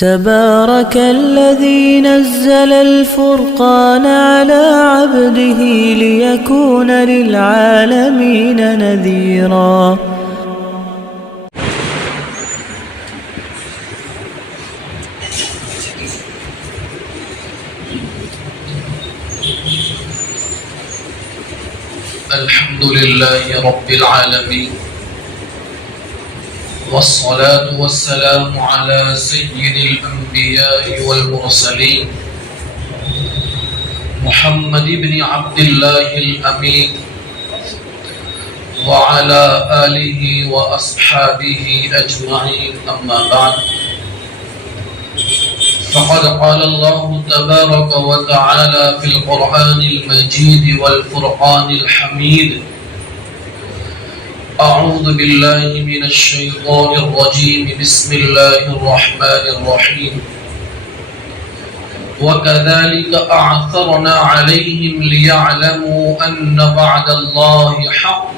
تبارك الذي نزل الفرقان على عبده ليكون للعالمين نذيرا. الحمد لله رب العالمين، والصلاة والسلام على سيد الأنبياء والمرسلين محمد بن عبد الله الأمين وعلى آله وأصحابه أجمعين. أما بعد، فقد قال الله تبارك وتعالى في القرآن المجيد والفرقان الحميد: أعوذ بالله من الشيطان الرجيم، بسم الله الرحمن الرحيم. وكذلك أعثرنا عليهم ليعلموا أن وعد الله حق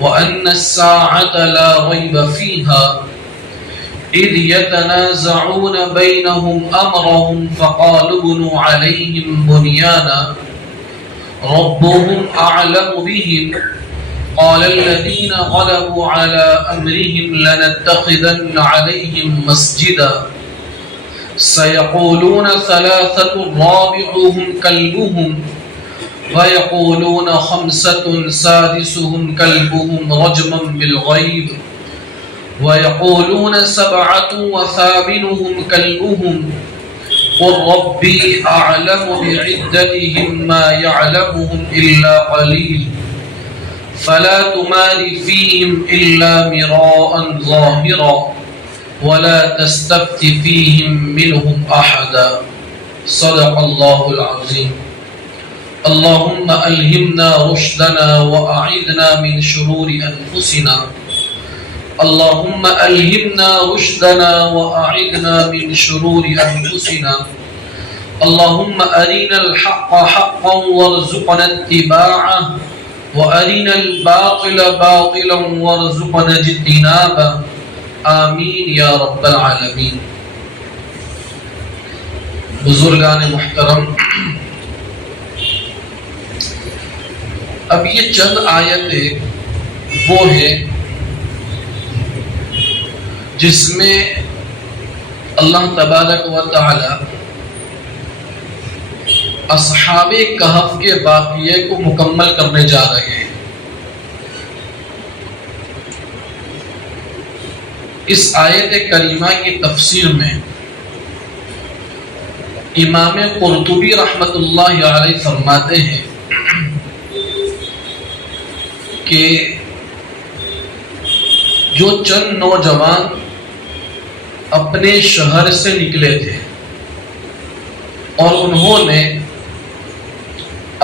وأن الساعة لا ريب فيها إذ يتنازعون بينهم أمرهم فقالوا ابنوا عليهم بنيانا ربهم أعلم بهم قال الذين غلبوا على أمرهم لنتخذن عليهم مسجدا سيقولون ثلاثة رابعهم كلبهم ويقولون خمسة سادسهم كلبهم رجما بالغيب ويقولون سبعة وثامنهم كلبهم قل ربي أعلم بعدتهم ما يعلمهم إلا قليل فلا تمار فيهم إلا مراء ظاهرا ولا تستفت فيهم منهم أحدا. صدق الله العظيم. اللهم ألهمنا رشدنا وأعذنا من شرور أنفسنا. اللهم ألهمنا رشدنا وأعذنا من شرور أنفسنا. اللهم أرنا الحق حقا وارزقنا اتباعه وأرنا الباطل باطلا وارزقنا اجتنابه. آمین یا رب العالمین. بزرگان محترم، اب یہ چند آیتیں وہ ہیں جس میں اللہ تبارک و تعالی اصحاب کہف کے واقعے کو مکمل کرنے جا رہے ہیں. اس آیت کریمہ کی تفسیر میں امام قرطبی رحمۃ اللہ علیہ فرماتے ہیں کہ جو چند نوجوان اپنے شہر سے نکلے تھے اور انہوں نے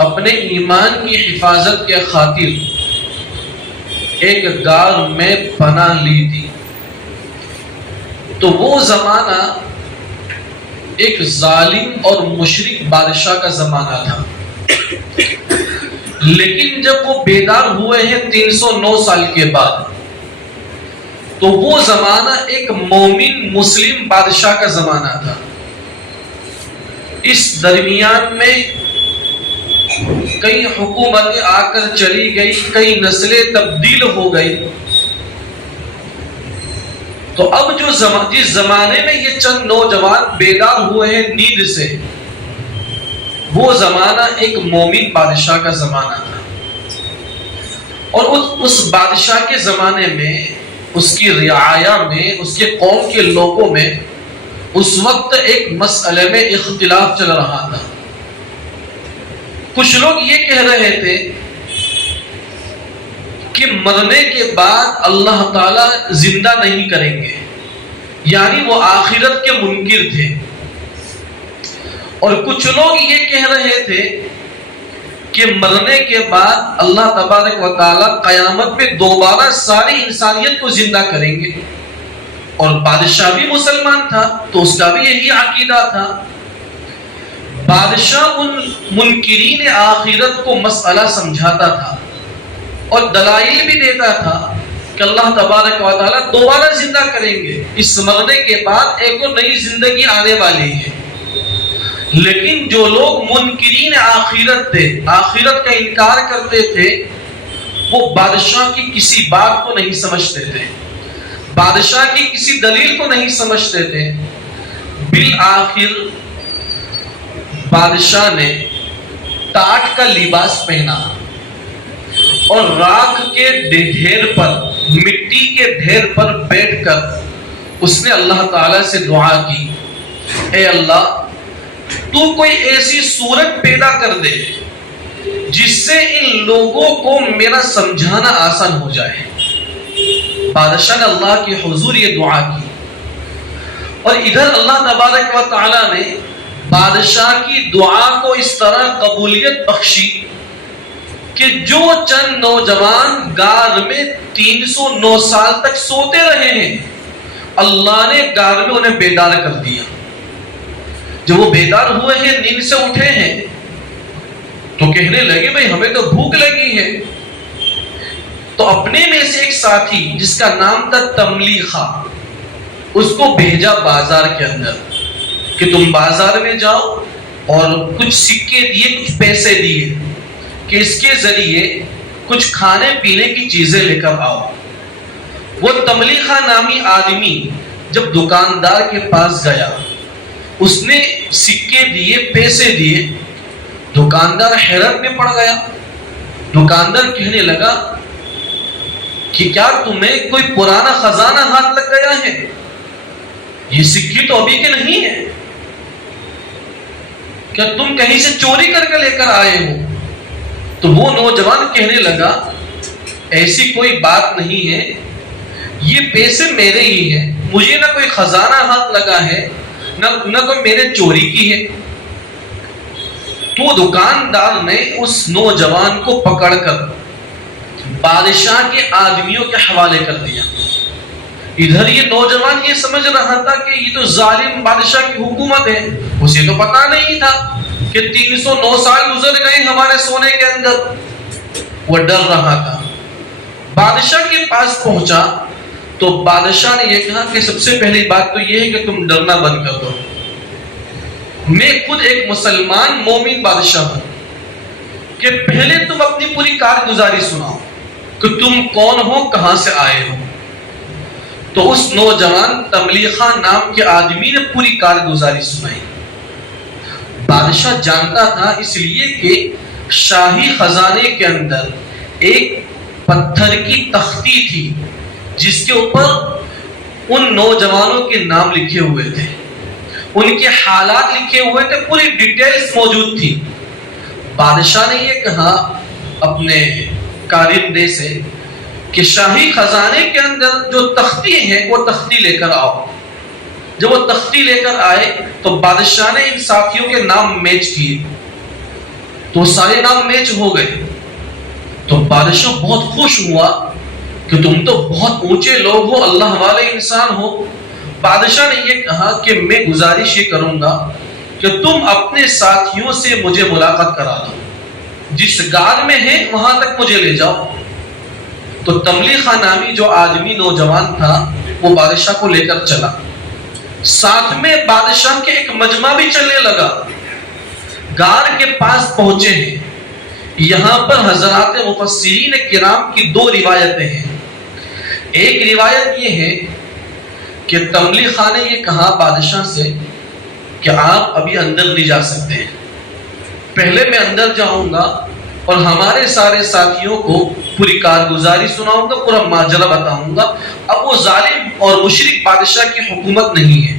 اپنے ایمان کی حفاظت کے خاطر ایک غار میں پناہ لی تھی، تو وہ زمانہ ایک ظالم اور مشرک بادشاہ کا زمانہ تھا. لیکن جب وہ بیدار ہوئے ہیں 309 سال کے بعد، تو وہ زمانہ ایک مومن مسلم بادشاہ کا زمانہ تھا. اس درمیان میں کئی حکومتیں آ کر چلی گئی، کئی نسلیں تبدیل ہو گئی. تو اب جس زمانے میں یہ چند نوجوان بیدار ہوئے ہیں نیند سے، وہ زمانہ ایک مومن بادشاہ کا زمانہ تھا. اور اس بادشاہ کے زمانے میں، اس کی رعایا میں، اس کے قوم کے لوگوں میں اس وقت ایک مسئلے میں اختلاف چل رہا تھا. کچھ لوگ یہ کہہ رہے تھے کہ مرنے کے بعد اللہ تعالیٰ زندہ نہیں کریں گے، یعنی وہ آخرت کے منکر تھے. اور کچھ لوگ یہ کہہ رہے تھے کہ مرنے کے بعد اللہ تبارک و تعالیٰ قیامت میں دوبارہ ساری انسانیت کو زندہ کریں گے. اور بادشاہ بھی مسلمان تھا تو اس کا بھی یہی عقیدہ تھا. بادشاہ ان منکرین آخرت کو مسئلہ سمجھاتا تھا اور دلائل بھی دیتا تھا کہ اللہ تبارک و تعالیٰ دوبارہ زندہ کریں گے، اس مرنے کے بعد ایک اور نئی زندگی آنے والی ہے۔ لیکن جو لوگ منکرین آخرت تھے، آخرت کا انکار کرتے تھے، وہ بادشاہ کی کسی بات کو نہیں سمجھتے تھے، بادشاہ کی کسی دلیل کو نہیں سمجھتے تھے۔ بالآخر بادشاہ نے ٹاٹ کا لباس پہنا اور راکھ کے ڈھیر پر، مٹی کے ڈھیر پر بیٹھ کر اس نے اللہ تعالیٰ سے دعا کی، اے اللہ تو کوئی ایسی صورت پیدا کر دے جس سے ان لوگوں کو میرا سمجھانا آسان ہو جائے۔ بادشاہ نے اللہ کے حضور یہ دعا کی، اور ادھر اللہ تبارک و تعالیٰ نے بادشاہ کی دعا کو اس طرح قبولیت بخشی کہ جو چند نوجوان غار میں 309 سال تک سوتے رہے ہیں، اللہ نے غار میں انہیں بیدار کر دیا۔ جب وہ بیدار ہوئے ہیں، نیند سے اٹھے ہیں، تو کہنے لگے بھئی ہمیں تو بھوک لگی ہے۔ تو اپنے میں سے ایک ساتھی جس کا نام تھا تملیخہ، اس کو بھیجا بازار کے اندر کہ تم بازار میں جاؤ اور کچھ سکے دیے، کچھ پیسے دیے کہ اس کے ذریعے کچھ کھانے پینے کی چیزیں لے کر آؤ۔ وہ تملیخہ نامی آدمی جب دکاندار کے پاس گیا، اس نے سکے دیے، پیسے دیے، دکاندار حیرت میں پڑ گیا۔ دکاندار کہنے لگا کہ کیا تمہیں کوئی پرانا خزانہ ہاتھ لگ گیا ہے؟ یہ سکے تو ابھی کے نہیں ہیں، کیا تم کہیں سے چوری کر کے لے کر آئے ہو؟ تو وہ نوجوان کہنے لگا ایسی کوئی بات نہیں ہے، یہ پیسے میرے ہی ہیں، مجھے نہ کوئی خزانہ ہاتھ لگا ہے، نہ کوئی میں نے چوری کی ہے۔ تو دکاندار نے اس نوجوان کو پکڑ کر بادشاہ کے آدمیوں کے حوالے کر دیا۔ ادھر یہ نوجوان یہ سمجھ رہا تھا کہ یہ تو ظالم بادشاہ کی حکومت ہے، اسے تو پتا نہیں تھا کہ 309 سال گزر گئے ہمارے سونے کے اندر۔ وہ ڈر رہا تھا۔ بادشاہ کے پاس پہنچا تو بادشاہ نے یہ کہا کہ سب سے پہلی بات تو یہ ہے کہ تم ڈرنا بند کر دو، میں خود ایک مسلمان مومن بادشاہ ہوں، کہ پہلے تم اپنی پوری کارگزاری سناؤ کہ تم کون ہو، کہاں سے آئے ہو۔ تو اس نوجوان تملیخہ نام کے آدمی نے پوری کارگزاری سنائی۔ بادشاہ جانتا تھا اس لیے کہ شاہی خزانے کے اندر ایک پتھر کی تختی تھی جس کے اوپر ان نوجوانوں کے نام لکھے ہوئے تھے، ان کے حالات لکھے ہوئے تھے، پوری ڈیٹیلز موجود تھی۔ بادشاہ نے یہ کہا اپنے کارندے سے کہ شاہی خزانے کے اندر جو تختی ہے وہ تختی لے کر آؤ۔ جب وہ تختی لے کر آئے تو بادشاہ نے ان ساتھیوں کے نام میچ کیے، تو سارے نام میچ ہو گئے۔ تو بادشاہ بہت خوش ہوا کہ تم تو بہت اونچے لوگ ہو، اللہ والے انسان ہو۔ بادشاہ نے یہ کہا کہ میں گزارش یہ کروں گا کہ تم اپنے ساتھیوں سے مجھے ملاقات کرا دو، جس غار میں ہے وہاں تک مجھے لے جاؤ۔ تو تملیخہ نامی جو آدمی نوجوان تھا وہ بادشاہ کو لے کر چلا، ساتھ میں بادشاہ کے ایک مجمع بھی چلنے لگا۔ غار کے پاس پہنچے ہیں، یہاں پر حضرات مفسرین کرام کی دو روایتیں ہیں۔ ایک روایت یہ ہے کہ تملیخہ نے یہ کہا بادشاہ سے کہ آپ ابھی اندر نہیں جا سکتے ہیں، پہلے میں اندر جاؤں گا اور ہمارے سارے ساتھیوں کو پوری کارگزاری سناؤں گا، پورا ماجرا بتاؤں گا۔ اب وہ ظالم اور مشرک بادشاہ کی حکومت نہیں ہے۔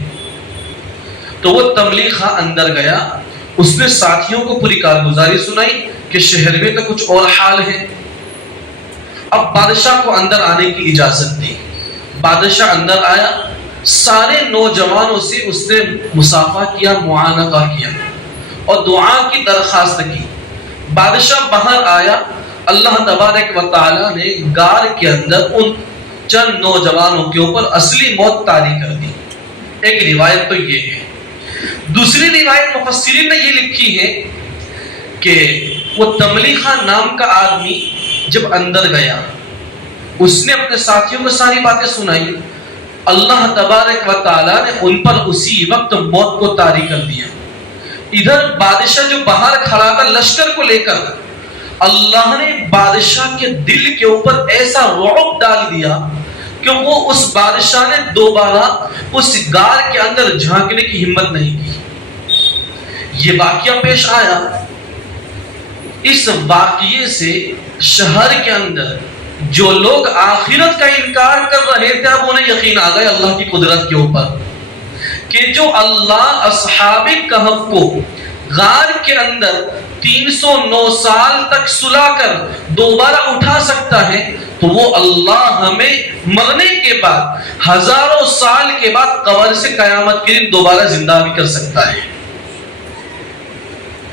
تو وہ تملیخہ اندر گیا، اس نے ساتھیوں کو پوری کارگزاری سنائی کہ شہر میں تو کچھ اور حال ہے۔ اب بادشاہ کو اندر آنے کی اجازت دی۔ بادشاہ اندر آیا، سارے نوجوانوں سے اس نے مصافحہ کیا، معانقہ کیا اور دعا کی درخواست کی۔ بادشاہ باہر آیا، اللہ تبارک و تعالی نے غار کے اندر ان چند نوجوانوں کے اوپر اصلی موت طاری کر دی۔ ایک روایت تو یہ ہے۔ دوسری روایت مفسرین نے یہ لکھی ہے کہ وہ تملیخہ نام کا آدمی جب اندر گیا اس نے اپنے ساتھیوں کو ساری باتیں سنائی. اللہ تبارک و تعالیٰ نے ان پر اسی وقت موت کو طاری کر دیا. ادھر بادشاہ جو باہر کھڑا تھا لشکر کو لے کر، اللہ نے بادشاہ کے دل کے اوپر ایسا رعب ڈال دیا کہ وہ اس بادشاہ نے دوبارہ اس غار کے اندر جھانکنے کی ہمت نہیں کی. یہ واقعہ پیش آیا. اس واقعے سے شہر کے اندر جو لوگ آخرت کا انکار کر رہے تھے اب انہیں یقین آ گیا اللہ کی قدرت کے اوپر کہ جو اللہ اصحاب کہف کو غار کے اندر 309 سال تک سلا کر دوبارہ اٹھا سکتا ہے تو وہ اللہ ہمیں مرنے کے بعد ہزاروں سال کے بعد قبر سے قیامت کے دن دوبارہ زندہ بھی کر سکتا ہے.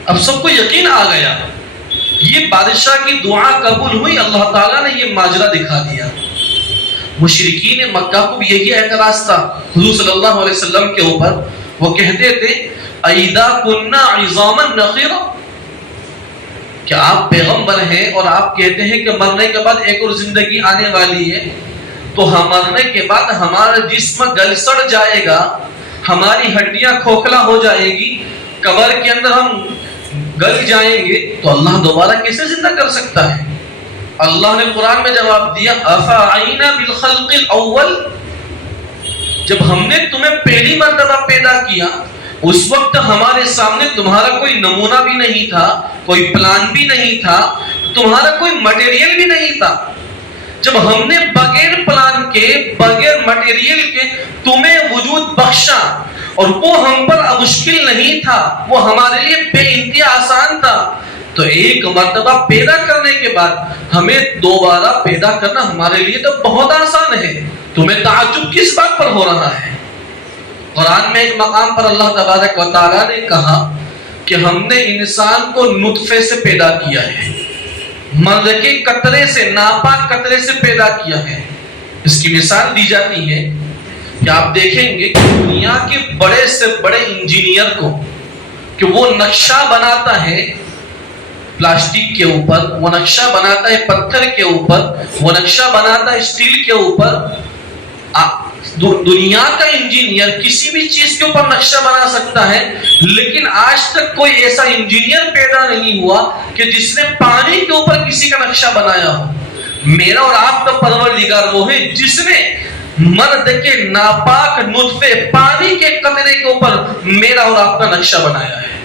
اب سب کو یقین آ گیا. یہ بادشاہ کی دعا قبول ہوئی، اللہ تعالیٰ نے یہ ماجرا دکھا دیا. مشرکین مکہ کو بھی یہی اعتراض تھا حضور صلی اللہ علیہ وسلم کے اوپر. وہ کہتے تھے اَإِذَا كُنَّا عِظَامًا نَخِرًا، کہ آپ پیغمبر ہیں اور آپ کہتے ہیں کہ مرنے کے بعد ایک اور زندگی آنے والی ہے، تو ہم مرنے کے بعد ہمارا جسم گل سڑ جائے گا، ہماری ہڈیاں کھوکھلا ہو جائے گی، قبر کے اندر ہم گل جائیں گے، تو اللہ دوبارہ کیسے زندہ کر سکتا ہے؟ اللہ نے قرآن میں جواب دیا أَفَعَيْنَا بِالْخَلْقِ الْأَوَّلِ، جب ہم نے تمہیں پہلی مرتبہ پیدا کیا اس وقت ہمارے سامنے تمہارا کوئی نمونہ بھی نہیں تھا، کوئی پلان بھی نہیں تھا، تمہارا کوئی مٹیریل بھی نہیں تھا. جب ہم نے بغیر پلان کے بغیر مٹیریل کے تمہیں وجود بخشا اور وہ ہم پر مشکل نہیں تھا، وہ ہمارے لیے بے انتہا آسان تھا، تو ایک مرتبہ پیدا کرنے کے بعد ہمیں دوبارہ پیدا کرنا ہمارے لیے تو بہت آسان ہے. تمہیں تعجب کس بات پر ہو رہا ہے؟ قرآن میں ایک مقام پر اللہ تبارک و تعالیٰ نے کہا کہ ہم نے انسان کو نطفے سے پیدا کیا ہے، مرد کے قطرے سے، ناپاک قطرے سے پیدا کیا ہے. اس کی مثال دی جاتی ہے کہ آپ دیکھیں گے کہ دنیا کے بڑے سے بڑے انجینئر کو کہ وہ نقشہ بناتا ہے پلاسٹک کے اوپر، وہ نقشہ بناتا ہے پتھر کے اوپر، وہ نقشہ بناتا ہے اسٹیل کے اوپر. دنیا کا انجینئر کسی بھی چیز کے اوپر نقشہ بنا سکتا ہے، لیکن آج تک کوئی ایسا انجینئر پیدا نہیں ہوا کہ جس نے پانی کے اوپر کسی کا نقشہ بنایا ہو. میرا اور آپ کا پروردگار وہ ہے جس نے مرد کے ناپاک نطفے پانی کے قطرے کے اوپر میرا اور آپ کا نقشہ بنایا ہے.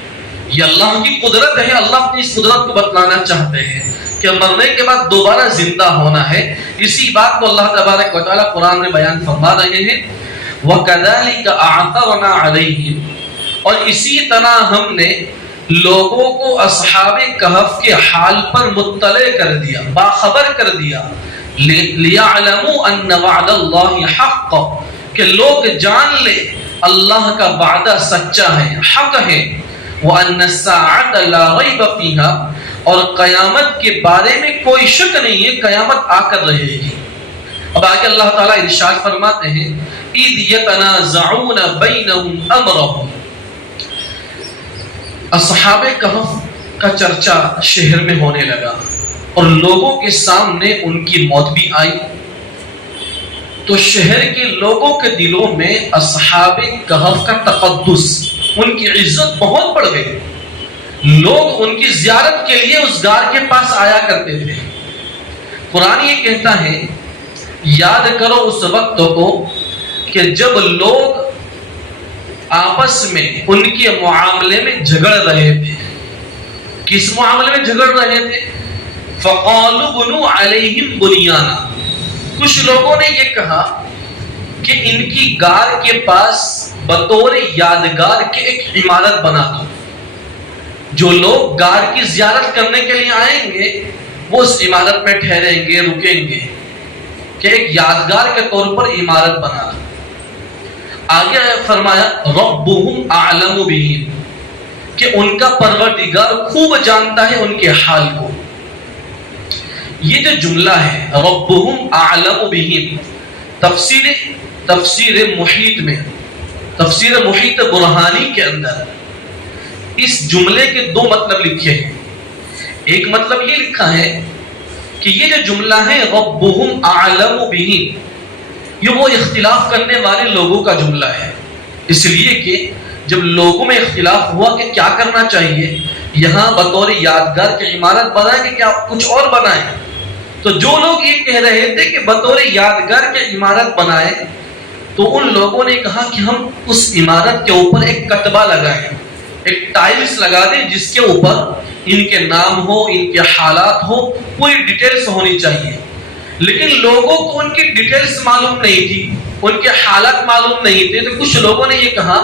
یہ اللہ کی قدرت ہے. اللہ اپنی اس قدرت کو بتلانا چاہتے ہیں کہ مرنے کے بعد دوبارہ زندہ ہونا ہے. اسی بات کو اللہ تبارک و تعالیٰ قرآن میں بیان فرما رہے ہیں وَكَذَلِكَ أَعْثَرْنَا عَلَيْهِمْ، اور اسی طرح ہم نے لوگوں کو اصحاب کہف کے حال پر مطلع کر دیا، باخبر کر دیا. لِيَعْلَمُوا أَنَّ وَعْدَ اللَّهِ حَقٌّ، کہ لوگ جان لے اللہ کا وعدہ سچا ہے، حق ہے. وَأَنَّ السَّاعَةَ لَا رَيْبَ فِيهَا، اور قیامت کے بارے میں کوئی شک نہیں ہے، قیامت آ کر رہے گی. اب آگے اللہ تعالیٰ ارشاد فرماتے ہیں اِذْ يَتَنَازَعُونَ بَيْنَهُمْ أَمْرَهُمْ، اصحاب کہف کا چرچا شہر میں ہونے لگا اور لوگوں کے سامنے ان کی موت بھی آئی. تو شہر کے لوگوں کے دلوں میں اصحاب کہف کا تقدس، ان کی عزت بہت بڑھ گئی. لوگ ان کی زیارت کے لیے اس غار کے پاس آیا کرتے تھے. قرآن یہ کہتا ہے یاد کرو اس وقت کو کہ جب لوگ آپس میں ان کے معاملے میں جھگڑ رہے تھے. کس معاملے میں جھگڑ رہے تھے؟ فَقَالُوا بُنُوا عَلَيْهِمْ بُنْيَانًا، کچھ لوگوں نے یہ کہا کہ ان کی غار کے پاس بطور یادگار کے ایک عمارت بنا دو. جو لوگ غار کی زیارت کرنے کے لیے آئیں گے وہ اس عمارت میں ٹھہریں گے، رکیں گے، کہ ایک یادگار کے طور پر عمارت بنا دو. آگے فرمایا ربهم اعلم بهم، کہ ان کا پروردگار خوب جانتا ہے ان کے حال کو. یہ جو جملہ ہے ربهم اعلم بهم، تفسیر محیط میں، تفسیر محیط برہانی کے اندر اس جملے کے دو مطلب لکھے ہیں. ایک مطلب یہ لکھا ہے کہ یہ جو جملہ ہے ربهم اعلم بهم، یہ وہ اختلاف کرنے والے لوگوں کا جملہ ہے، اس لیے کہ جب لوگوں میں اختلاف ہوا کہ کیا کرنا چاہیے، یہاں بطور یادگار کی عمارت بنائیں کہ کیا کچھ اور بنائیں، تو جو لوگ یہ کہہ رہے تھے کہ بطور یادگار کی عمارت بنائیں، تو ان لوگوں نے کہا کہ ہم اس عمارت کے اوپر ایک کتبہ لگائیں، ایک ٹائلز لگا دیں جس کے اوپر ان کے نام ہو، ان کے حالات ہو، پوری ڈیٹیلز ہونی چاہیے۔ لیکن لوگوں کو ان کی ڈیٹیلز معلوم نہیں تھی، ان کے حالات معلوم نہیں تھے، تو کچھ لوگوں نے یہ کہا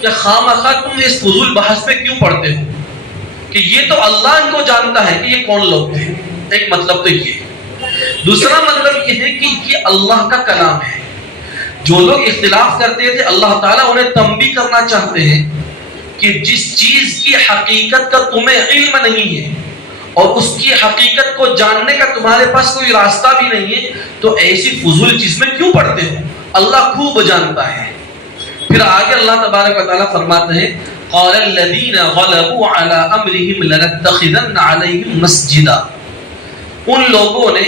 کہ خامخواہ تم اس فضول بحث میں کیوں پڑھتے ہو، کہ یہ تو اللہ ان کو جانتا ہے کہ یہ کون لوگ تھے۔ ایک مطلب تو یہ، دوسرا مطلب یہ ہے کہ یہ اللہ کا کلام ہے، جو لوگ اختلاف کرتے تھے اللہ تعالیٰ انہیں تنبیہ کرنا چاہتے ہیں کہ جس چیز کی حقیقت کا تمہیں علم نہیں ہے اور اس کی حقیقت کو جاننے کا تمہارے پاس کوئی راستہ بھی نہیں ہے، تو ایسی فضول چیز میں کیوں پڑھتے ہو، اللہ خوب جانتا ہے۔ پھر آگے اللہ تبارک و تعالیٰ فرماتے ہیں قال الذين غلبوا على امرهم لنتخذن عليهم مسجدا، ان لوگوں نے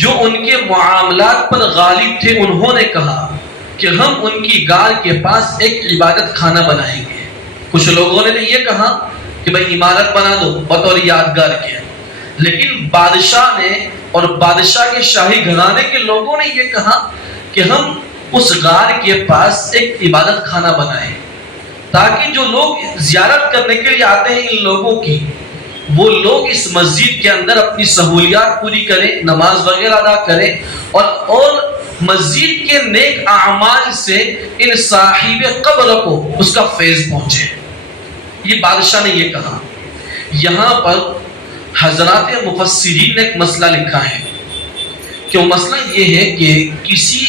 جو ان کے معاملات پر غالب تھے انہوں نے کہا کہ ہم ان کی گار کے پاس ایک عبادت خانہ بنائیں گے۔ کچھ لوگوں نے یہ کہا کہ بھئی عمارت بنا دو بطور یادگار کے، لیکن بادشاہ نے اور بادشاہ کے شاہی گھرانے کے لوگوں نے یہ کہا کہ ہم اس غار کے پاس ایک عبادت خانہ بنائیں تاکہ جو لوگ زیارت کرنے کے لیے آتے ہیں ان لوگوں کی، وہ لوگ اس مسجد کے اندر اپنی سہولیات پوری کریں، نماز وغیرہ ادا کریں، اور مسجد کے نیک اعمال سے ان صاحب قبر کو اس کا فیض پہنچے۔ یہ بادشاہ نے یہ کہا۔ یہاں پر حضرات مفسرین نے ایک مسئلہ لکھا ہے کہ وہ مسئلہ یہ ہے کہ کسی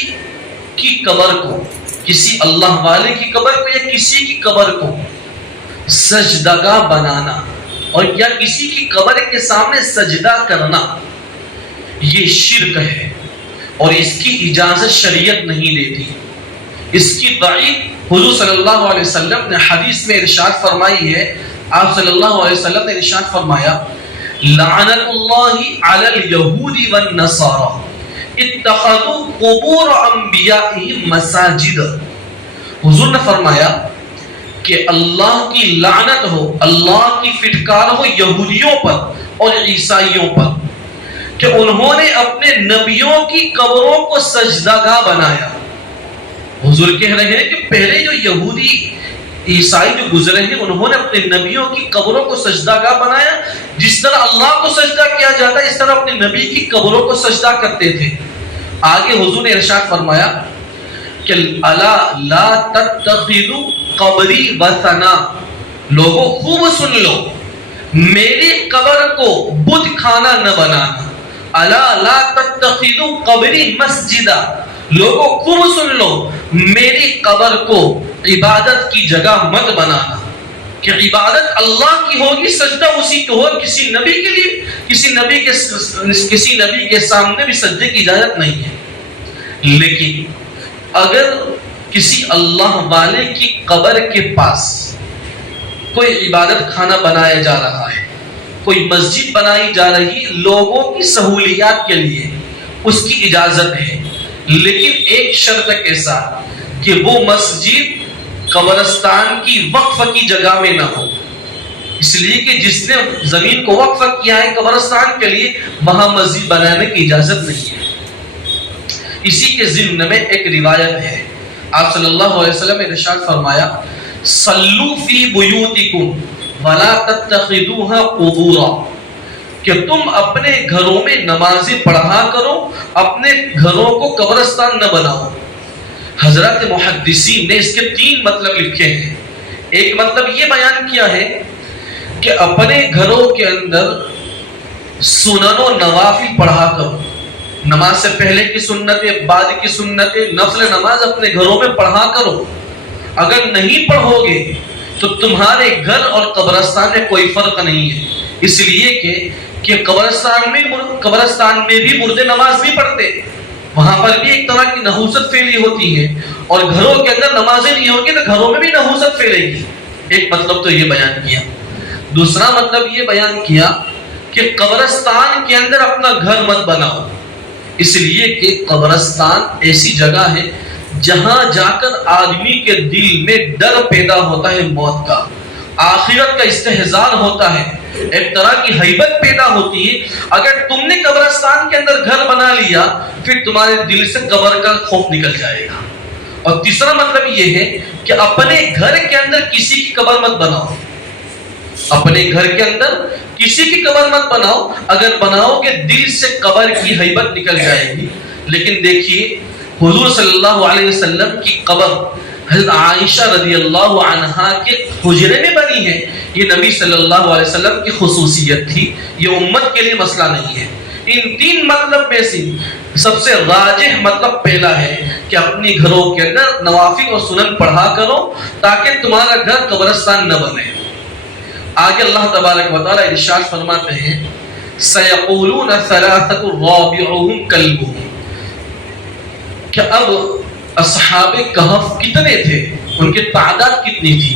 کی قبر کو، کسی اللہ والے کی قبر کو یا کسی کی قبر کو سجدگاہ بنانا اور یا کسی کی قبر کے سامنے سجدہ کرنا، یہ شرک ہے اور اس کی اجازت شریعت نہیں دیتی۔ اس کی وعید حضور صلی اللہ علیہ وسلم نے حدیث میں ارشاد فرمائی ہے۔ آپ صلی اللہ علیہ وسلم نے ارشاد فرمایا لعنت اللہ علی الیہود والنصارى اتخذوا قبور انبیائهم مساجد۔ حضور نے فرمایا کہ اللہ کی لعنت ہو، اللہ کی فٹکار ہو یہودیوں پر اور عیسائیوں پر کہ انہوں نے اپنے نبیوں کی قبروں کو سجدہ بنایا۔ حضور کہہ رہے ہیں کہ پہلے جو یہودی عیسائی جو گزرے ہیں انہوں نے اپنے نبیوں کی قبروں کو سجدہ بنایا، جس طرح اللہ کو سجدہ کیا جاتا ہے اس طرح اپنے نبی کی قبروں کو سجدہ کرتے تھے۔ آگے حضور نے ارشاد فرمایا کہ الا لا تتخذوا قبری وثنا، لوگوں خوب سن لو، میری قبر کو بت خانہ نہ بنانا۔ الا لا تتخذوا قبری مسجدا، لوگوں خوب سن لو، میری قبر کو عبادت کی جگہ مت بنانا، کہ عبادت اللہ کی ہوگی، سجدہ اسی کو ہو، کسی نبی کے لیے کسی نبی کے سامنے بھی سجدے کی اجازت نہیں ہے۔ لیکن اگر کسی اللہ والے کی قبر کے پاس کوئی عبادت خانہ بنایا جا رہا ہے، کوئی مسجد بنائی جا رہی لوگوں کی سہولیات کے لیے، اس کی اجازت ہے، لیکن ایک شرط کے ساتھ کہ وہ مسجد قبرستان کی وقف کی جگہ میں نہ ہو، اس لیے کہ جس نے زمین کو وقف کیا ہے قبرستان کے لیے وہاں مسجد بنانے کی اجازت نہیں ہے۔ اسی کے ضمن میں ایک روایت ہے، آپ صلی اللہ علیہ وسلم نے ارشاد فرمایا صلو فی بیوتکم ولا تتخذوها قبورا، کہ تم اپنے گھروں میں نمازیں پڑھا کرو، اپنے گھروں کو قبرستان نہ بناؤ۔ حضرت محدثین نے اس کے 3 مطلب لکھے ہیں۔ ایک مطلب یہ بیان کیا ہے کہ اپنے گھروں کے اندر سنن و نوافل پڑھا کرو، نماز سے پہلے کی سنتیں، بعد کی سنتیں، نفل نماز اپنے گھروں میں پڑھا کرو۔ اگر نہیں پڑھو گے تو تمہارے گھر اور قبرستان میں کوئی فرق نہیں ہے، اس لیے کہ قبرستان میں بھی مردے نماز نہیں پڑھتے، وہاں پر بھی ایک طرح کی نحوست پھیلی ہوتی ہے، اور گھروں کے اندر نمازیں نہیں ہوگی تو گھروں میں بھی نحوست پھیلے گی۔ ایک مطلب تو یہ بیان کیا۔ دوسرا مطلب یہ بیان کیا کہ قبرستان کے اندر اپنا گھر مت بناؤ، اس لیے کہ قبرستان ایسی جگہ ہے جہاں جا کر آدمی کے دل میں ڈر پیدا ہوتا ہے موت کا، آخرت کا استحضار ہوتا ہے، ایک طرح کی ہیبت پیدا ہوتی ہے۔ اگر تم نے قبرستان کے اندر گھر بنا لیا پھر تمہارے دل سے قبر کا خوف نکل جائے گا۔ اور تیسرا مطلب یہ ہے کہ اپنے گھر کے اندر کسی کی قبر مت بناؤ، اپنے گھر کے اندر کسی کی قبر مت بناؤ، اگر بناؤ گے دل سے قبر کی ہیبت نکل جائے گی۔ لیکن دیکھیے حضور صلی اللہ علیہ وسلم کی قبر حضرت عائشہ رضی اللہ عنہا کے حجرے میں بنی ہے، یہ نبی صلی اللہ علیہ وسلم کی خصوصیت تھی، یہ امت کے لیے مسئلہ نہیں ہے۔ ان تین مطلب میں سے سب سے راجح مطلب پہلا ہے کہ اپنی گھروں کے اندر نوافل اور سنن پڑھا کرو تاکہ تمہارا گھر قبرستان نہ بنے۔ آگے اللہ تبارک و تعالی ارشاد فرماتے ہیں سَيَقُولُونَ ثَلَاثَةٌ رَابِعُهُمْ كَلْبُهُمْ، کہ اب اصحاب کہف کتنے تھے، ان کی تعداد کتنی تھی؟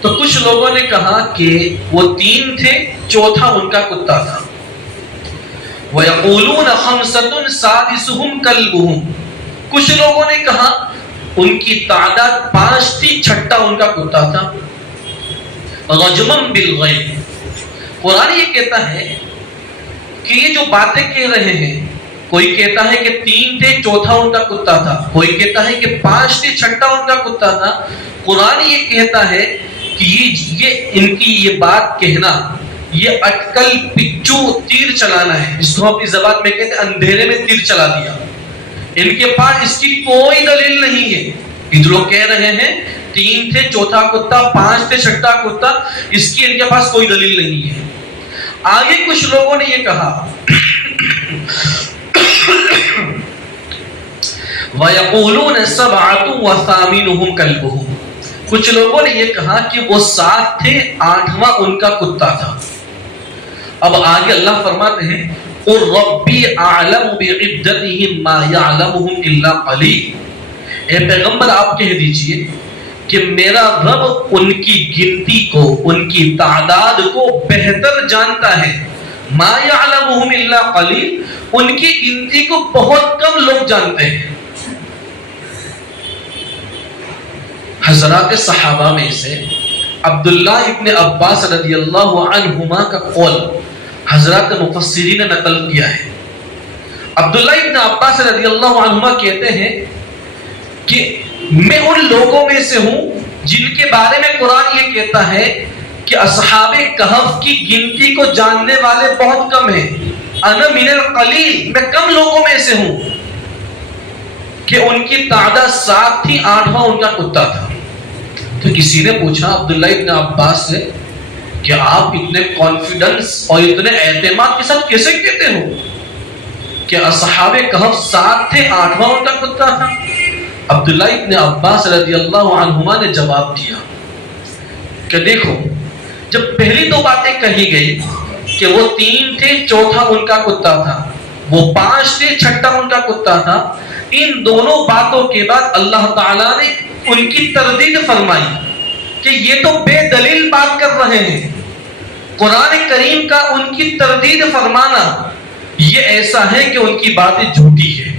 تو کچھ لوگوں نے کہا کہ وہ 3 تھے، چوتھا ان کا کتا تھا۔ وَيَقُولُونَ خَمْسَةٌ سَادِسُهُمْ كَلْبُهُمْ، کچھ لوگوں نے کہا ان کی تعداد 5 تھی، چھٹا ان کا کتا تھا۔ رجمًا بالغیب، قرآن یہ کہتا ہے کہ یہ جو باتیں کہہ رہے ہیں، کوئی کہتا ہے کہ 3 تھے، چوتھا ان کا کتا تھا، کوئی کہتا ہے کہ 5 تھے، چھٹا ان کا کتا تھا۔ قرآن یہ کہتا ہے کہ یہ ان کی یہ بات کہنا یہ اٹکل پچو تیر چلانا ہے، جس کو اپنی زبان میں کہتے ہیں اندھیرے میں تیر چلا دیا۔ ان کے پاس اس کی کوئی دلیل نہیں ہے۔ جو لوگ کہہ رہے ہیں 3 تھے، چوتھا کتا، 5 تھے، چھٹا کتا، اس کی ان کے پاس کوئی دلیل نہیں ہے۔ آگے کچھ لوگوں نے یہ کہا وَيَقُولُونَ سَبْعَةٌ وَثَامِنُهُمْ كَلْبُهُمْ، کچھ لوگوں نے یہ کہا کہ وہ 7 تھے، 8واں ان کا کتا تھا۔ اب آگے اللہ فرماتے ہیں قُلْ رَبِّي أَعْلَمُ بِعِدَّتِهِمْ مَا يَعْلَمُهُمْ إِلَّا قَلِيلٌ، اے پیغمبر آپ کہہ دیجئے کہ میرا رب ان کی گنتی کو، ان کی تعداد کو بہتر جانتا ہے۔ ما يعلمهم الا قلیل، ان کی گنتی کو بہت کم لوگ جانتے ہیں۔ حضرات صحابہ میں سے عبداللہ ابن عباس رضی اللہ عنہما کا قول حضرات مفسرین نے نقل کیا ہے۔ عبداللہ ابن عباس رضی اللہ عنہما کہتے ہیں کہ میں ان لوگوں میں سے ہوں جن کے بارے میں قرآن یہ کہتا ہے کہ اصحاب کہف کی گنتی کو جاننے والے بہت کم ہیں۔ انا من القلیل، میں کم لوگوں میں سے ہوں کہ ان کی تعداد 7 تھی، 8واں ان کا کتا تھا۔ تو کسی نے پوچھا عبداللہ ابن عباس سے کہ آپ اتنے کانفیڈنس اور اتنے اعتماد کے ساتھ کیسے کہتے ہو کہ اصحاب کہف 7 تھے، 8واں ان کا کتا تھا؟ عبداللہ ابن عباس رضی اللہ عنہما نے جواب دیا کہ دیکھو، جب پہلی 2 باتیں کہی گئی کہ وہ 3 تھے، چوتھا ان کا کتا تھا، وہ 5 تھے، چھٹا ان کا کتا تھا، ان دونوں باتوں کے بعد اللہ تعالیٰ نے ان کی تردید فرمائی کہ یہ تو بے دلیل بات کر رہے ہیں۔ قرآن کریم کا ان کی تردید فرمانا یہ ایسا ہے کہ ان کی باتیں جھوٹی ہے،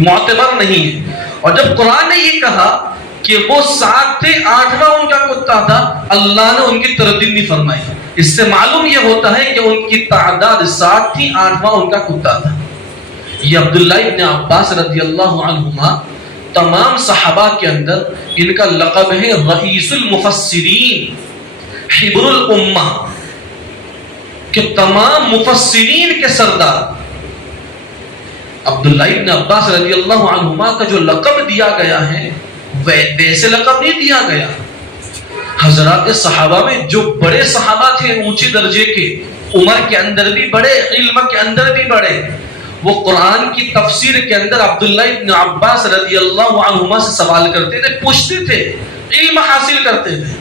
معتبر نہیں ہے۔ اور جب قرآن نے یہ کہا کہ وہ 7 تھے، 8واں ان کا کتا تھا، اللہ نے ان کی تردید نہیں فرمائی۔ اس سے معلوم یہ ہوتا ہے کہ ان کی تعداد 7 تھی، 8واں ان کا کتا تھا۔ یہ عبداللہ ابن عباس رضی اللہ عنہما تمام صحابہ کے اندر ان کا لقب ہے رئیس المفسرین، حبر الامہ، کہ تمام مفسرین کے سردار۔ عبداللہ ابن عباس رضی اللہ عنہما کا جو لقب دیا گیا ہے ویسے لقب نہیں دیا گیا۔ حضرات صحابہ میں جو بڑے صحابہ تھے اونچے درجے کے، عمر کے اندر بھی بڑے، علم کے اندر بھی بڑے، وہ قرآن کی تفسیر کے اندر عبداللہ ابن عباس رضی اللہ عنہما سے سوال کرتے تھے، پوچھتے تھے، علم حاصل کرتے تھے۔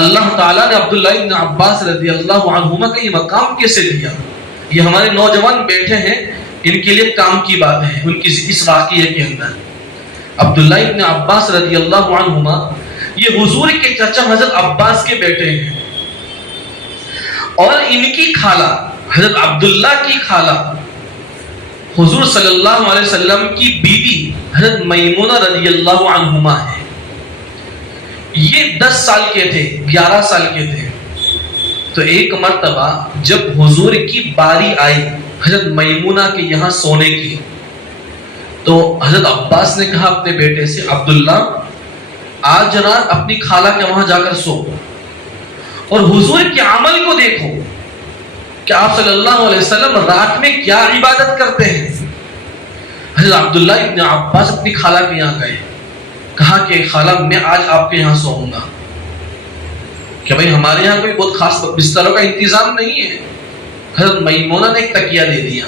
اللہ تعالیٰ نے عبداللہ ابن عباس رضی اللہ عنہما کا یہ مقام کیسے دیا؟ یہ ہمارے نوجوان بیٹھے ہیں، ان کے لیے کام کی بات ہے ان کی اس واقعے کے اندر۔ عبداللہ ابن عباس رضی اللہ عنہما یہ حضور کے چچا حضرت عباس کے بیٹے ہیں۔ اور ان کی خالہ حضرت عبداللہ کی خالہ حضور صلی اللہ علیہ وسلم کی بیوی حضرت میمونہ رضی اللہ عنہما ہے. یہ 10 سال کے تھے، 11 سال کے تھے. تو ایک مرتبہ جب حضور کی باری آئی حضرت میمونہ کے یہاں سونے کی، تو حضرت عباس نے کہا اپنے بیٹے سے، عبداللہ آج رات اپنی خالہ کے وہاں جا کر سو، اور حضور کے عمل کو دیکھو کہ آپ صلی اللہ علیہ وسلم رات میں کیا عبادت کرتے ہیں. حضرت عبداللہ ابن عباس اپنی خالہ کے یہاں گئے، کہا کہ خالہ میں آج آپ کے یہاں سوؤں گا، کہ بھئی ہمارے یہاں کوئی بہت خاص بستروں کا انتظام نہیں ہے. حضرت میمونہ نے ایک تکیہ دے دیا.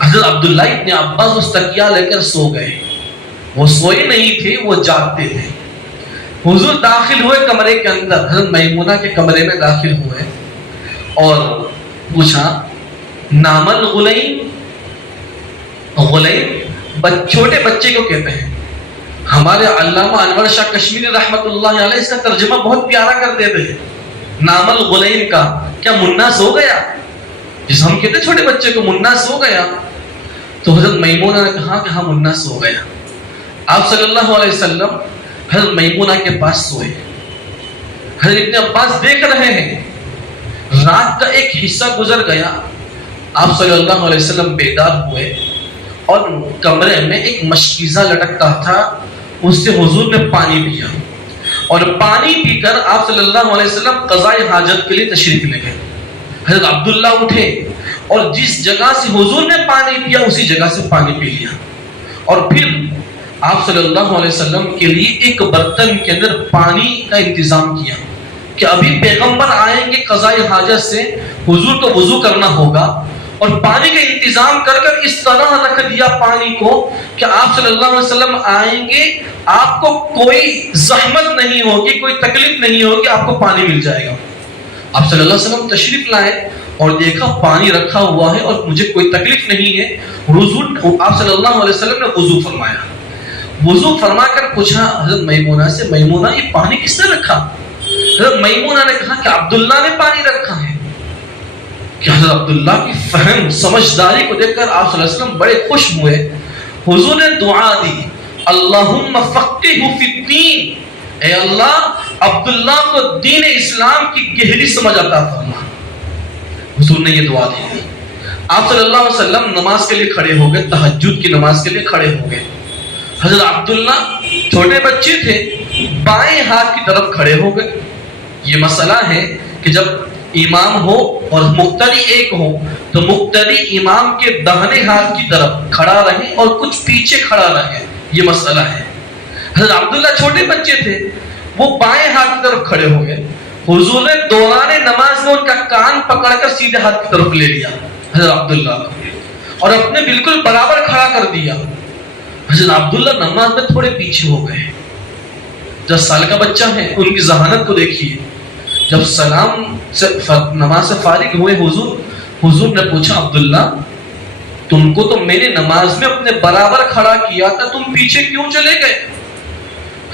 حضرت عبداللہ ابن عباس اس تکیہ لے کر سو گئے. وہ سوئے نہیں تھے، وہ جاگتے تھے. حضور داخل ہوئے کمرے کے اندر، حضرت میمونہ کے کمرے میں داخل ہوئے اور پوچھا نام الغلیم، غلیم چھوٹے بچے کو کہتے ہیں. ہمارے علامہ انور شاہ کشمیری رحمت اللہ علیہ اس کا ترجمہ بہت پیارا کر دیتے ہیں نام الغلیم کا. کیا منا سو گیا؟ جس ہم کہتے ہیں چھوٹے بچے کو منا سو گیا. تو حضرت میمونہ نے کہا کہ ہاں منا سو گیا. آپ صلی اللہ علیہ وسلم حضرت میمونہ کے پاس سوئے. حضرت ابن عباس دیکھ رہے ہیں، رات کا ایک حصہ گزر گیا. آپ صلی اللہ علیہ وسلم بیدار ہوئے اور کمرے میں ایک مشکیزہ لٹکتا تھا، اس سے حضور نے پانی پیا، اور پانی پی کر آپ صلی اللہ علیہ وسلم قضائے حاجت کے لیے تشریف لے گئے. حضرت عبداللہ اٹھے اور جس جگہ سے حضور نے پانی پیا اسی جگہ سے پانی پی لیا، اور پھر آپ صلی اللہ علیہ وسلم کے لیے ایک برتن کے اندر پانی کا انتظام کیا کہ ابھی پیغمبر آئیں گے قضائے حاجت سے، حضور کو وضو کرنا ہوگا، اور پانی کا انتظام کر کر اس طرح رکھ دیا پانی کو کہ آپ صلی اللہ علیہ وسلم آئیں گے، آپ کو کوئی زحمت نہیں ہوگی، کوئی تکلیف نہیں ہوگی، آپ کو پانی مل جائے گا. آپ صلی اللہ علیہ وسلم تشریف لائے اور دیکھا پانی رکھا ہوا ہے اور مجھے کوئی تکلیف نہیں ہے. حضور آپ صلی اللہ علیہ وسلم نے وضو فرمایا. وضو فرما کر پوچھا حضرت میمونہ سے، میمونہ یہ پانی کس نے رکھا؟ حضرت میمونہ نے کہا کہ عبداللہ نے پانی رکھا ہے. کہ حضرت عبداللہ کی فہم سمجھداری کو دیکھ کر آپ صلی اللہ علیہ وسلم بڑے خوش ہوئے. حضور نے دعا دی، اللہم فقہہ فی الدین، اے اللہ عبداللہ کو دین اسلام کی گہری سمجھ عطا فرما. حضور نے یہ دعا دی. آپ صلی اللہ علیہ وسلم نماز کے لیے کھڑے ہو گئے، تہجد کی نماز کے لیے کھڑے ہو گئے. حضرت عبداللہ چھوٹے بچے تھے، بائیں ہاتھ کی طرف کھڑے ہو گئے. یہ مسئلہ ہے کہ جب امام ہو اور مقتدی ایک ہو تو مقتدی امام کے داہنے ہاتھ کی طرف کھڑا رہے اور کچھ پیچھے کھڑا رہے، یہ مسئلہ ہے. حضرت عبداللہ چھوٹے بچے تھے، وہ بائیں ہاتھ کی طرف کھڑے ہو گئے. حضور نے دوران نماز میں ان کا کان پکڑ کر سیدھے ہاتھ کی طرف لے لیا حضرت عبداللہ کو، اور اپنے بالکل برابر کھڑا کر دیا. حضرت عبداللہ نماز میں تھوڑے پیچھے ہو گئے. 10 سال کا بچہ ہے، ان کی ذہانت کو دیکھیے. جب سلام سے نماز سے فارغ ہوئے حضور نے پوچھا عبداللہ تم کو تو میں نے نماز میں اپنے برابر کھڑا کیا تھا، تم پیچھے کیوں چلے گئے؟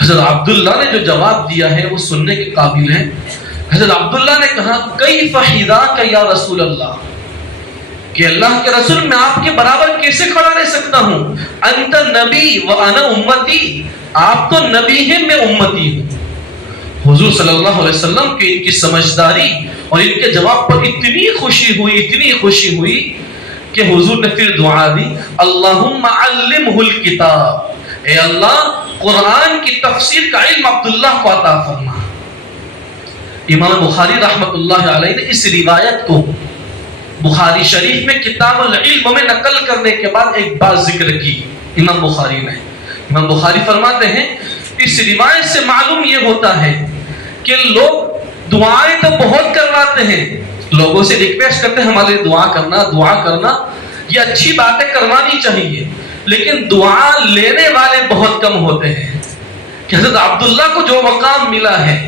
حضرت عبداللہ نے جو جواب دیا ہے وہ سننے کے قابل ہے. حضرت عبداللہ نے کہا کیف حذاک یا رسول اللہ، کہ اللہ کے رسول میں آپ کے برابر کیسے کھڑا رہ سکتا ہوں؟ انت نبی و انا امتی، آپ تو نبی ہیں میں امتی ہوں. حضور صلی اللہ علیہ وسلم کی ان کی سمجھداری اور ان کے جواب پر اتنی خوشی ہوئی کہ حضور نے پھر دعا دی، اللہم علمہ الکتاب، اے اللہ قرآن کی تفسیر کا علم عبداللہ کو عطا فرما. امام بخاری رحمت اللہ علیہ نے اس روایت کو بخاری شریف میں کتاب العلم میں نقل کرنے کے بعد ایک بات ذکر کی. امام بخاری فرماتے ہیں اس روایت سے معلوم یہ ہوتا ہے کہ لوگ دعائیں تو بہت کرواتے ہیں، لوگوں سے ریکویسٹ کرتے ہیں ہمارے دعا کرنا، یہ اچھی باتیں کروانی چاہیے، لیکن دعا لینے والے بہت کم ہوتے ہیں. کہ حضرت عبداللہ کو جو مقام ملا ہے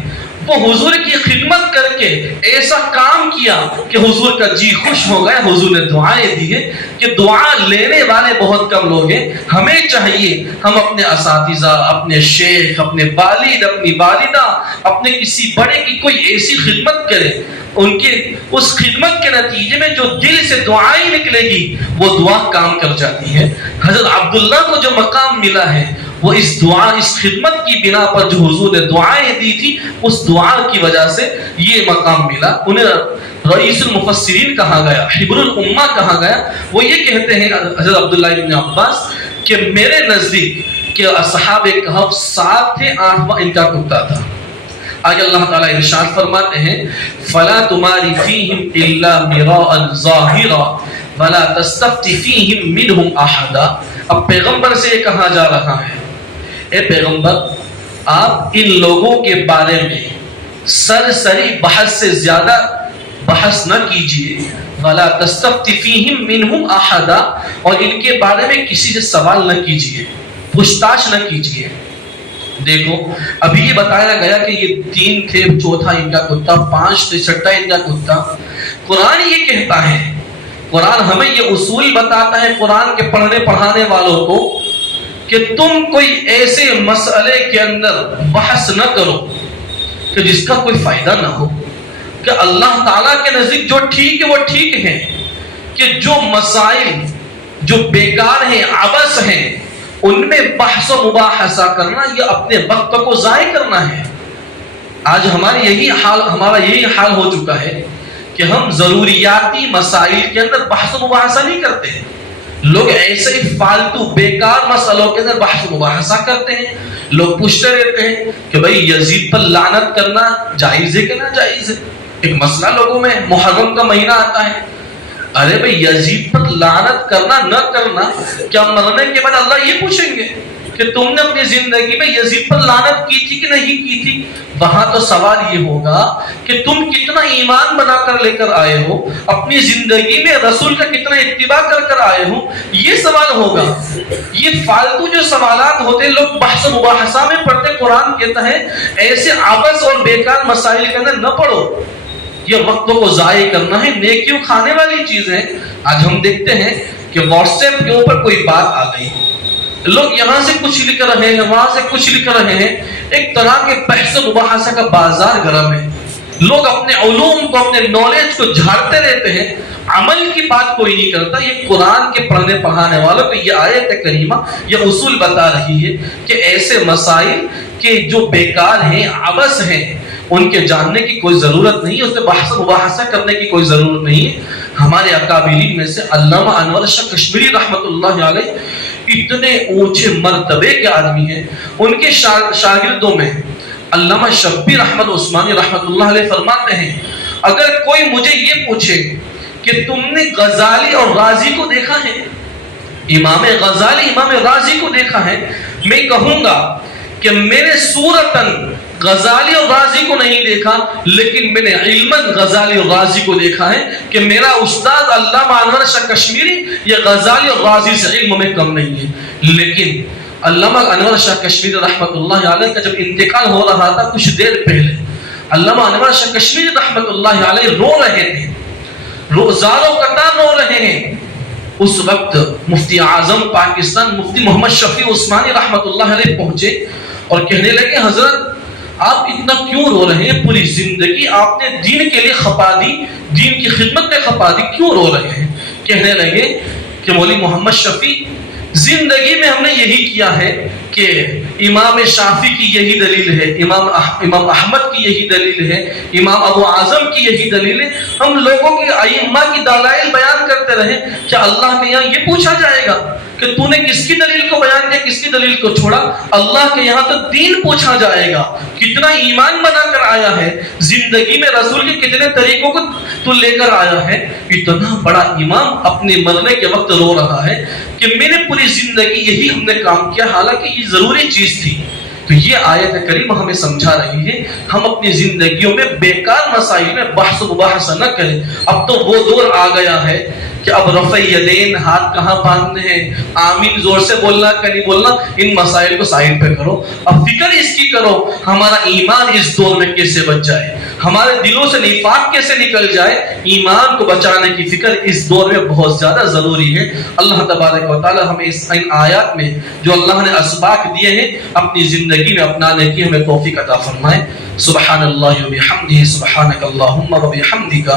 وہ حضور کی خدمت کر کے ایسا کام کیا کہ حضور کا جی خوش ہو گیا. حضور نے دعائیں دی ہے کہ دعا لینے والے بہت کم لوگ ہیں. ہمیں چاہیے ہم اپنے اساتذہ، اپنے شیخ، اپنے والد، اپنی والدہ، اپنے کسی بڑے کی کوئی ایسی خدمت کریں ان کی اس خدمت کے نتیجے میں جو دل سے دعائیں نکلے گی وہ دعا کام کر جاتی ہے. حضرت عبداللہ کو جو مقام ملا ہے وہ اس دعا اس خدمت کی بنا پر جو حضور نے دعائیں دی تھی اس دعا کی وجہ سے یہ مقام ملا. انہیں رئیس المفسرین کہا گیا, حبر الامہ کہا گیا. وہ یہ کہتے ہیں حضرت عبداللہ ابن عباس کہ میرے نزدیک کہ اصحاب کہف 7 تھے, 8واں ان کا کتا تھا. آگے اللہ تعالیٰ ارشاد فرماتے ہیں فَلَا تُمَارِ فِيهِمْ إِلَّا مِرَاءً ظَاهِرًا وَلَا تَسْتَفْتِ فِيهِمْ مِنْهُمْ أَحَدًا. اب پیغمبر سے یہ کہا جا رہا ہے, اے پیغمبر آپ ان لوگوں کے بارے میں سرسری بحث سے زیادہ بحث نہ کیجئے. وَلَا تَسْتَفْتِ فِيهِمْ مِنْهُمْ أَحَدًا, اور ان کے بارے میں کسی سے سوال نہ کیجئے, پوچھ تاچھ نہ کیجئے. دیکھو ابھی یہ بتایا گیا کہ یہ 3 تھے, چوتھا ان کا کتا, 5 تھے, چھٹا ان کا کتا. قرآن یہ کہتا ہے, قرآن ہمیں یہ اصول بتاتا ہے قرآن کے پڑھنے پڑھانے والوں کو کہ تم کوئی ایسے مسئلے کے اندر بحث نہ کرو کہ جس کا کوئی فائدہ نہ ہو. کہ اللہ تعالیٰ کے نزدیک جو ٹھیک ہے وہ ٹھیک ہے, کہ جو مسائل جو بیکار ہیں, عبث ہیں, ان میں بحث و مباحثہ کرنا یہ اپنے وقت کو ضائع کرنا ہے. آج ہمارا یہی حال ہو چکا ہے کہ ہم ضروریاتی مسائل کے اندر بحث و مباحثہ نہیں کرتے ہیں. لوگ ایسے ہی فالتو بیکار مسئلوں کے اندر بحث و مباحثہ کرتے ہیں. لوگ پوچھتے رہتے ہیں کہ بھئی یزید پر لعنت کرنا جائز ہے کہ نہ جائز ہے. ایک مسئلہ لوگوں میں, محرم کا مہینہ آتا ہے, ارے بھئی یزید پر لعنت کرنا نہ کرنا کیا مرنے کے بعد اللہ یہ پوچھیں گے کہ تم نے اپنی زندگی میں یزید پر لعنت کی تھی کہ نہیں کی تھی؟ وہاں تو سوال یہ ہوگا کہ تم کتنا ایمان بنا کر لے کر آئے ہو, اپنی زندگی میں رسول کا کتنا اتباع کر کر آئے ہو, یہ سوال ہوگا. یہ فالتو جو سوالات ہوتے لوگ بحث و مباحثہ میں پڑھتے. قرآن کہتا ہے ایسے عبث اور بیکار مسائل کے اندر نہ پڑھو, یہ وقتوں کو ضائع کرنا ہے, نیکیوں کھانے والی چیزیں. آج ہم دیکھتے ہیں کہ واٹس ایپ کے اوپر کوئی بات آ گئی, لوگ یہاں سے کچھ لکھ رہے ہیں, وہاں سے کچھ لکھ رہے ہیں, ایک طرح کے بحث و مباحثہ کا بازار گرم ہے. لوگ اپنے علوم کو, اپنے نالج کو جھاڑتے رہتے ہیں, عمل کی بات کوئی نہیں کرتا. یہ قرآن کے پڑھنے پڑھانے والوں کو یہ آیت کریمہ یہ اصول بتا رہی ہے کہ ایسے مسائل کہ جو بیکار ہیں, عبث ہیں, ان کے جاننے کی کوئی ضرورت نہیں ہے, اس میں بحث و مباحثہ کرنے کی کوئی ضرورت نہیں ہے. ہمارے اکابرین میں سے علامہ انور شاہ کشمیری رحمۃ اللہ علیہ اتنے اونچے مرتبے کے آدمی ہیں. ان کے شاگردوں میں علامہ شبیر احمد عثمانی رحمۃ اللہ علیہ فرماتے ہیں اگر کوئی مجھے یہ پوچھے کہ تم نے غزالی اور رازی کو دیکھا ہے, امام غزالی امام رازی کو دیکھا ہے, میں کہوں گا کہ میں نے صورتاً غزالی اور رازی کو نہیں دیکھا, لیکن میں نے علماً غزالی اور رازی کو دیکھا ہے کہ میرا استاد علامہ انور شاہ کشمیری یہ غزالی اور رازی سے علم میں کم نہیں ہے. لیکن علامہ انور شاہ کشمیری رحمۃ اللہ علیہ کا جب انتقال ہو رہا تھا کچھ دیر پہلے, علامہ انور شاہ کشمیری رحمۃ اللہ علیہ رو رہے تھے, زاروں قطار رو رہے ہیں. اس وقت مفتی اعظم پاکستان مفتی محمد شفیع عثمانی رحمۃ اللہ علیہ پہنچے اور کہنے لگے حضرت آپ اتنا کیوں رو رہے ہیں, پوری زندگی آپ نے دین کے لیے خپا دی, دین کی خدمت میں خپا دی, کیوں رو رہے ہیں؟ کہنے لگے کہ مولوی محمد شفیع زندگی میں ہم نے یہی کیا ہے کہ امام شافعی کی یہی دلیل ہے, امام احمد کی یہی دلیل ہے, امام ابو اعظم کی یہی دلیل ہے, ہم لوگوں کی ائمہ کی دلائل بیان کرتے رہے. کیا اللہ کے یہاں یہ پوچھا جائے گا کہ تو نے کس کی دلیل کو بیان کیا, کس کی دلیل کو چھوڑا؟ اللہ کے یہاں تو دین پوچھا جائے گا, کتنا ایمان بنا کر آیا ہے, زندگی میں رسول کے کتنے طریقوں کو تو لے کر آیا ہے. اتنا بڑا امام اپنے مرنے کے وقت رو رہا ہے کہ میں نے پوری زندگی یہی ہم نے کام کیا, حالانکہ یہ ضروری چیز تھی. تو یہ آیت کریمہ ہمیں سمجھا رہی ہے ہم اپنی زندگیوں میں بیکار مسائل میں بحث و مباحثہ نہ کریں. اب تو وہ دور آ گیا ہے کہ اب رفع یدین, ہاتھ کہاں باندھنے ہیں, آمین زور سے بولنا کہ نہیں بولنا, ان مسائل کو سائڈ پہ کرو. اب فکر اس کی کرو ہمارا ایمان اس دور میں کیسے بچ جائے, ہمارے دلوں سے نفاق کیسے نکل جائے. ایمان کو بچانے کی فکر اس دور میں بہت زیادہ ضروری ہے. اللہ تبارک و تعالی ہمیں اس ان آیات میں جو اللہ نے اسباق دیے ہیں اپنی زندگی میں اپنانے کی ہمیں توفیق عطا فرمائے. سبحان اللہ وبحمدہ سبحانک اللہم وبحمدک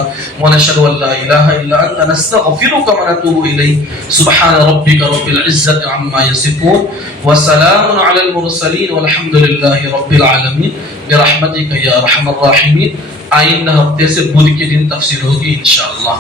ونشہد ان لا الہ الا انت نستغفرک ونتوب الیک سبحان ربک رب العزت عما یصفون وسلام علی المرسلین والحمد للہ رب العالمین برحمتک یا ارحم الراحمین. آئندہ ہفتے سے بدھ کے دن تفسیر ہوگی انشاءاللہ.